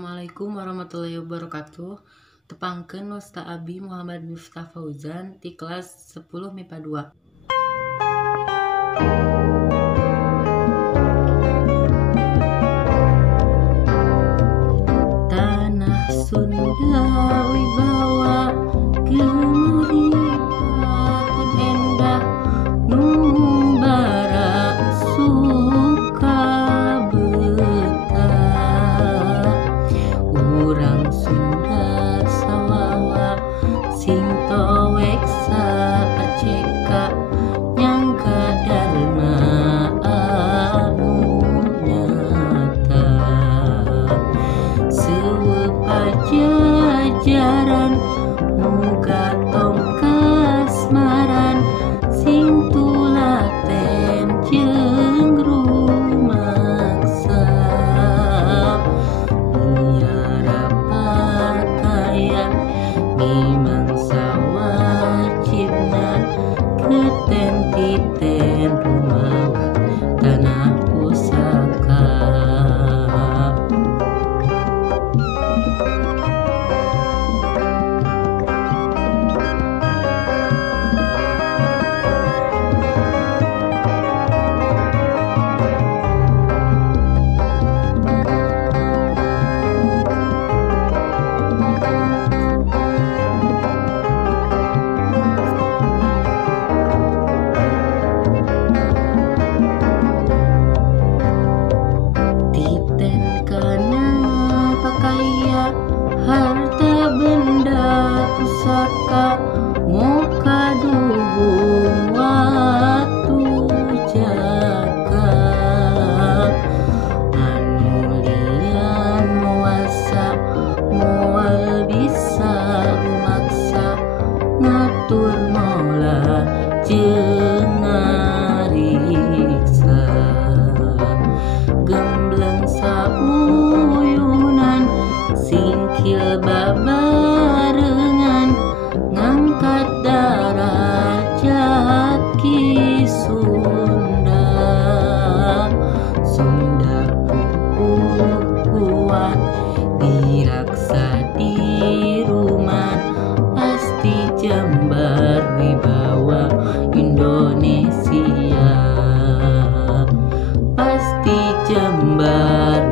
Assalamualaikum warahmatullahi wabarakatuh. Tepangkeun wasta Abi Muhammad Miftah Fauzan di kelas 10 MIPA 2. Tanah Sunda wibawa kemeripatun endah numbara suka betah. Urang Sunda sawawa sing towek saperceka nyangka darna anu nyata. Seueuh pajajaran muga tongkas maran sing tulaten jeung rumaksa. Miara pakaian mimangsa wajibna keten titen rumawa tanah pusaka. Titen kana pakaya harta benda pusaka muka dubung watu jaga. Anu lian muasa moal bisa maksa ngatur mola jeung ngariksa. Gembleng sauyunan singkil babarengan ngangkat darajat ki Sunda. Sunda kukuh kuat diraksa di rumah pasti Jember wibawa Indonesia. Pasti Jember